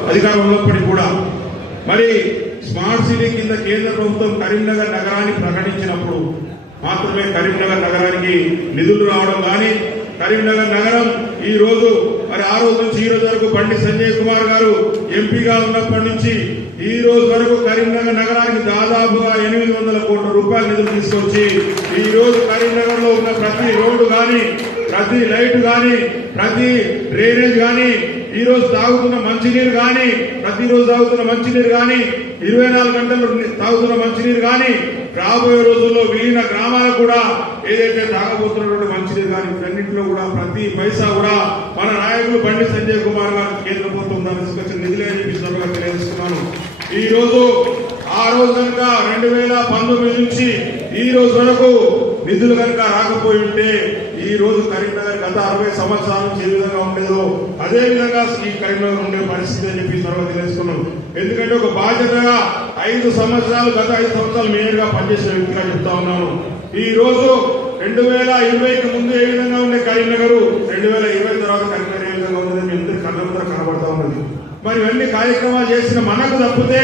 అధికారం ఉన్నప్పటికీ కూడా మరి స్మార్ట్ సిటీ కింద కేంద్ర ప్రభుత్వం కరీంనగర్ నగరాన్ని ప్రకటించినప్పుడు మాత్రమే కరీంనగర్ నగరానికి నిధులు రావడం కానీ కరీంనగర్ నగరం ఈ రోజు మరి ఆ రోజు నుంచి ఈ రోజు వరకు బండి సంజయ్ కుమార్ గారు ఎంపీగా ఉన్నప్పటి నుంచి ఈ రోజు వరకు కరీంనగర్ నగరానికి దాదాపుగా ఎనిమిది వందల కోట్ల రూపాయల నిధులు తీసుకొచ్చి ఈ రోజు కరీంనగర్లో ఉన్న ప్రతి రోడ్డు కానీ ప్రతి లైట్ కానీ ప్రతి డ్రైనేజ్ కానీ ఈ రోజు తాగుతున్న మంచినీరు కానీ ప్రతిరోజు తాగుతున్న మంచినీరు కానీ ఇరవై నాలుగు గంటలు తాగుతున్న మంచినీరు కానీ రాబోయే రోజుల్లో విలీన గ్రామాలకు కూడా ఏదైతే తాగబోతున్నటువంటి మంచినీరు కానీ ఇవన్నింటిలో కూడా ప్రతి పైసా కూడా మన నాయకులు బండి సంజయ్ కుమార్ గారు కేంద్ర ప్రభుత్వం దాన్ని తీసుకొచ్చిన నిధులే చెప్పి తెలియజేస్తున్నాను. ఈ రోజు ఆ రోజు కనుక రెండు వేల పంతొమ్మిది నుంచి ఈ రోజు వరకు నిధులు కనుక రాకపోయి ఉంటే ఈ రోజు కరీంనగర్ గత అరవై సంవత్సరాల నుంచి ఏ విధంగా ఉండేదో అదే విధంగా ఈ కరీంనగర్ ఉండే పరిస్థితి అని చెప్పి త్వరగా తెలుసుకున్నాం ఎందుకంటే ఒక బాధ్యతగా ఐదు సంవత్సరాలు గత ఐదు సంవత్సరాలు మేయర్గా పనిచేసిన వ్యక్తిగా చెప్తా ఉన్నాను. ఈ రోజు రెండు వేల ఇరవైకి ముందు ఏ విధంగా ఉండే కరీంనగర్ రెండు వేల ఇరవై తర్వాత కరీంనగర్ ఏ విధంగా ఉందని మీ అందరి కళ్ళ ముందర కనబడతా ఉన్నది. మరి ఇవన్నీ కార్యక్రమాలు చేసిన మనకు తప్పితే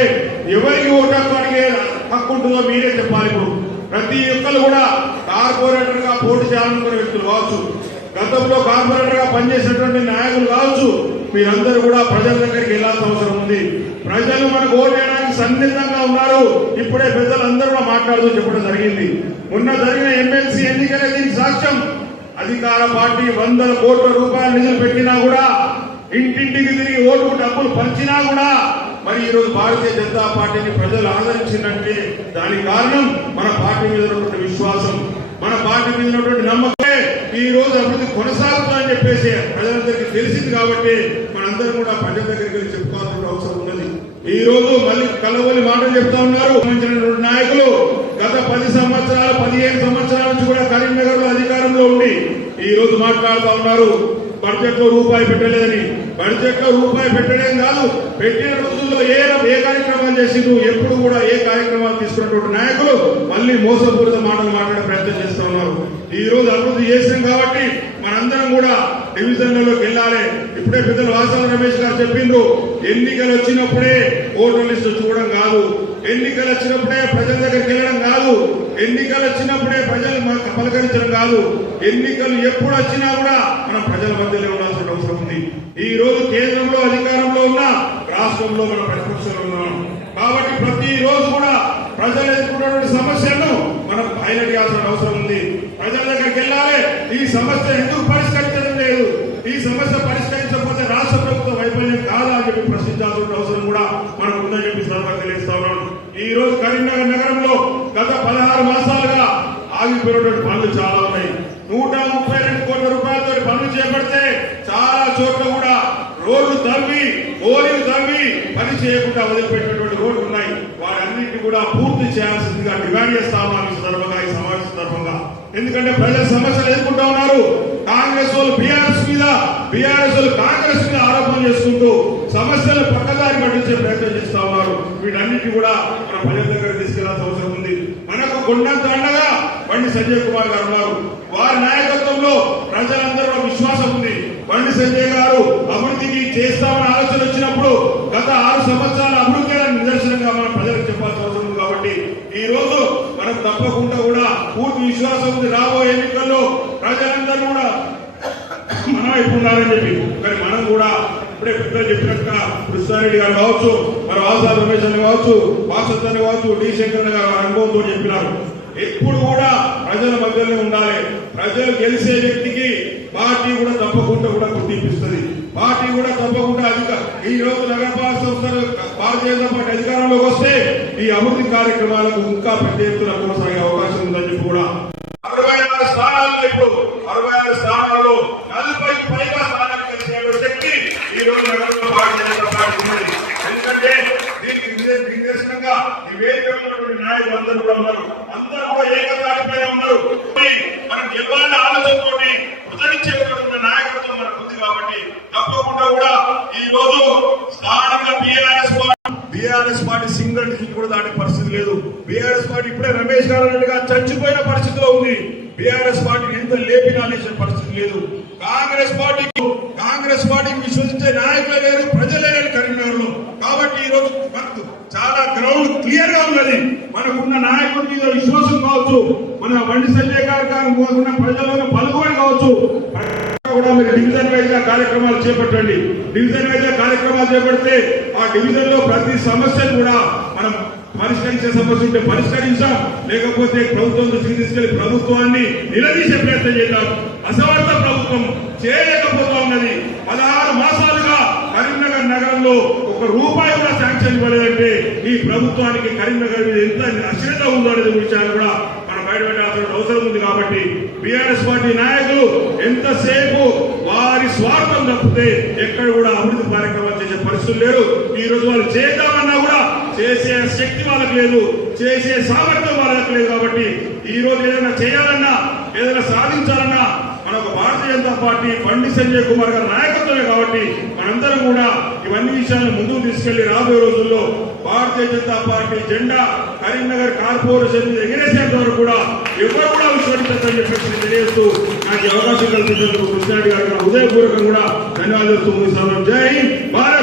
ఎవరికి ఓటకు అడిగే హక్కు ఉంటుందో మీరే చెప్పాలి ఇప్పుడు. ప్రతి ఒక్కరు కూడా కార్పొరేటర్గా పోటీ చేయాలనుకునే వ్యక్తులు కావచ్చు. గతంలో కార్పొరేటర్గా పనిచేసినటువంటి నాయకులు కావచ్చు. మీరందరూ కూడా ప్రజల దగ్గరికి వెళ్ళాల్సిన అవసరం ఉంది. ప్రజలు మనకు ఓటేయడానికి సన్నిహితంగా ఉన్నారు. ఇప్పుడే పెద్దలందరూ కూడా మాట్లాడుతూ చెప్పడం జరిగింది. మొన్న జరిగిన ఎమ్మెల్సీ ఎన్నికలే దీనికి సాక్ష్యం. అధికార పార్టీ వందల కోట్ల రూపాయల నిధులు పెట్టినా కూడా ఇంటింటికి తిరిగి ఓటుకు డబ్బులు పంచినా కూడా మరి ఈ రోజు భారతీయ జనతా పార్టీని ప్రజలు ఆదరించిందంటే దానికి కారణం మన పార్టీ మీద ఉన్నటువంటి విశ్వాసం. మన పార్టీ మీద ఉన్నటువంటి నమ్మకమే ఈ రోజు అభివృద్ధి కొనసాగుతుందని చెప్పేసి ప్రజలందరికీ తెలిసింది కాబట్టి మనందరం కూడా ప్రజల దగ్గరికి వెళ్ళి చెప్పుకోవాల్సిన అవసరం ఉన్నది. ఈ రోజు మళ్ళీ కలవలి మాటలు చెప్తా ఉన్నారు. నాయకులు గత పది సంవత్సరాలు పదిహేను సంవత్సరాల నుంచి కూడా కరీంనగర్లో అధికారంలో ఉండి ఈ రోజు మాట్లాడుతా ఉన్నారు. బడ్జెట్లో రూపాయి పెట్టలేదని. బడ్జెట్లో రూపాయి పెట్టడం కాదు పెట్టిన రోజుల్లో ఏ ఏ కార్యక్రమాలు చేసిండ్రు ఎప్పుడు కూడా ఏ కార్యక్రమాలు తీసుకున్నటువంటి నాయకులు మళ్ళీ మోసపూరిత మాటలు మాట్లాడే ప్రయత్నం చేస్తూ ఉన్నారు. ఈ రోజు అభివృద్ధి చేసినాం కాబట్టి మనందరం కూడా డివిజన్లలోకి వెళ్ళాలి. ఇప్పుడే పెద్దలు వాసవ రమేష్ గారు చెప్పిండ్రు ఎన్నికలు వచ్చినప్పుడే ఓటర్ లిస్టు చూడడం కాదు. ఎన్నికలు వచ్చినప్పుడే ప్రజల దగ్గరికి వెళ్ళడం కాదు. ఎన్నికలు వచ్చినప్పుడే ప్రజలు మనకు పలకరించడం కాదు. ఎన్నికలు ఎప్పుడు వచ్చినా కూడా మనం ప్రజల మధ్యలో ఉండాల్సిన అవసరం ఉంది. ఈ రోజు కేంద్రంలో అధికారంలో ఉన్నా రాష్ట్రంలో మనం ప్రతిపక్షంలో ఉన్నాం. కాబట్టి ప్రతి రోజు కూడా ప్రజలు ఎదుర్కొన్నటువంటి సమస్యలను మనం హైలైట్ చేయాల్సిన అవసరం ఉంది. ప్రజల దగ్గరికి వెళ్ళాలి. ఈ సమస్య ఎందుకు పరిష్కరించడం లేదు? ఈ సమస్య పరిష్కరించకపోతే రాష్ట్ర ప్రభుత్వ వైఫల్యం కాదా అని చెప్పి ప్రశ్నించాల్సిన అవసరం కూడా మనకు ఉందని చెప్పి సందర్భంగా తెలియజేస్తా ఉన్నాను ఈ రోజు కరీంనగర్ నగరం గత పదహారు మాసాలుగా ఆగిపోయినటువంటి పనులు చాలా ఉన్నాయి నూట ముప్పై రెండు కోట్ల రూపాయలతో పనులు చేపడితే చాలా చోట్ల కూడా రోడ్లు తవ్వి ఓలీలు తవ్వి పని చేయకుండా వదిలిపెట్టినటువంటి రోడ్లు ఉన్నాయి. వాటన్నింటినీ కూడా పూర్తి చేయాల్సిందిగా డిమాండ్ చేస్తామని సందర్భంగా ఈ సమావేశం సందర్భంగా. ఎందుకంటే ప్రజల సమస్యలు ఎదుర్కొంటా ఉన్నారు. కాంగ్రెస్ వాళ్ళు బీఆర్ఎస్ మీద బీఆర్ఎస్ వాళ్ళు కాంగ్రెస్ మీద ఆరోపణ చేసుకుంటూ సమస్యలు పక్కదారి పట్టించే ప్రయత్నం చేస్తా ఉన్నారు. వీటన్నిటి కూడా మన ప్రజల దగ్గర తీసుకెళ్ళాల్సిన అవసరం ఉంది. మనకు కొండంత అండగా బండి సంజయ్ కుమార్ గారు ఉన్నారు. వారి నాయకత్వంలో ప్రజలందరూ విశ్వాసం ఉంది. బండి సంజయ్ గారు అభివృద్ధికి చేస్తామని ఆలోచన వచ్చినప్పుడు గత ఆరు సంవత్సరాల అభివృద్ధి నిదర్శనంగా మనం ప్రజలకు చెప్పాల్సిన అవసరం ఉంది కాబట్టి ఈ రోజు మనం తప్పకుండా కూడా పూర్తి విశ్వాసం ఉంది. రాబోయే ఎన్నికల్లో ప్రజలందరూ కూడా మనం వైపు ఉన్నారని చెప్పి కానీ మనం కూడా ఇప్పుడే పెద్దలు చెప్పినట్టుగా కృష్ణారెడ్డి గారు కావచ్చు మరి వాసా రమేష్ అని కావచ్చు వాసత్ అని కావచ్చు డి శంకర్ గారు అనుభవంతో చెప్పినారు. ఎప్పుడు కూడా ప్రజల మధ్యలో ఉండాలి. ప్రజలు గెలిచే వ్యక్తికి పార్టీ కూడా తప్పకుండా కూడా గుర్తింపిస్తుంది. పార్టీ కూడా తప్పకుండా అధిక ఈ రోజు నగరపాలక సంస్థలు భారతీయ జనతా పార్టీ అధికారంలోకి వస్తే ఈ అభివృద్ధి కార్యక్రమాలకు ఇంకా పెద్ద ఎత్తున కొనసాగే అవకాశం ఉందని చెప్పి కూడా బీఆర్ఎస్ పార్టీ ఇప్పుడే రమేష్ గారు చచ్చిపోయిన పరిస్థితిలో ఉంది. బీఆర్ఎస్ పార్టీని ఎంత లేపినాలేసిన పరిస్థితి లేదు. కాంగ్రెస్ పార్టీకి కాంగ్రెస్ పార్టీకి విశ్వసించే నాయకులు లేరు ప్రజలే లేరు కరీంనగర్లో కాబట్టి ఈ రోజు మనకు చాలా గ్రౌండ్ క్లియర్గా ఉన్నది. మనకున్న నాయకుల మీద విశ్వాసం కావచ్చు. మన బండి సంజయ్ గారు కాకుండా ప్రజల్లో పలుకుబడి కావచ్చు. కూడా మీరు డివిజన్ వైజ్ కార్యక్రమాలు చేపట్టండి. డివిజన్ వైజ్గా కార్యక్రమాలు చేపడితే ఆ డివిజన్లో ప్రతి సమస్యను కూడా మనం పరిష్కరించే సమస్య ఉంటే పరిష్కరించాం. లేకపోతే ప్రభుత్వం దృష్టికి తీసుకెళ్ళి ప్రభుత్వాన్ని నిలదీసే ప్రయత్నం చేద్దాం. అసమర్థ ప్రభుత్వం చేయలేకపోతా ఉన్నది. పదహారు మాసాలుగా కరీంనగర్ నగరంలో ఒక రూపాయి కూడా శాంక్షన్ ఇవ్వలేదంటే ఈ ప్రభుత్వానికి కరీంనగర్ మీద ఎంత అశ్రద్ధ ఉందో అనేది విషయాలు కూడా మనం బయటపెట్టాల్సిన అవసరం ఉంది కాబట్టి బీఆర్ఎస్ పార్టీ నాయకులు ఎంతసేపు వారి స్వార్థం తప్పితే ఎక్కడ కూడా అభివృద్ధి కార్యక్రమాలు చేసే పరిస్థితులు లేరు. ఈ రోజు వాళ్ళు చేద్దామన్న చేసే శక్తి వాళ్ళకి లేదు చేసే సామర్థ్యం వాళ్ళకి లేదు కాబట్టి ఈ రోజు ఏదైనా చేయాలన్నా ఏదైనా సాధించాలన్నా మన ఒక భారతీయ జనతా పార్టీ బండి సంజయ్ కుమార్ గారి నాయకత్వమే కాబట్టి మనందరం కూడా ఇవన్నీ విషయాలను ముందుకు తీసుకెళ్ళి రాబోయే రోజుల్లో భారతీయ జనతా పార్టీ జెండా కరీంనగర్ కార్పొరేషన్ మీద ఎగిరేసేంత వరకు కూడా ఎవరు కూడా విశ్వసించని చెప్పేసి తెలియజేస్తూ నాకు అవకాశం కల్పించినందుకు కృష్ణారెడ్డి గారికి హృదయపూర్వకంగా కూడా ధన్యవాదాలు జై భారత్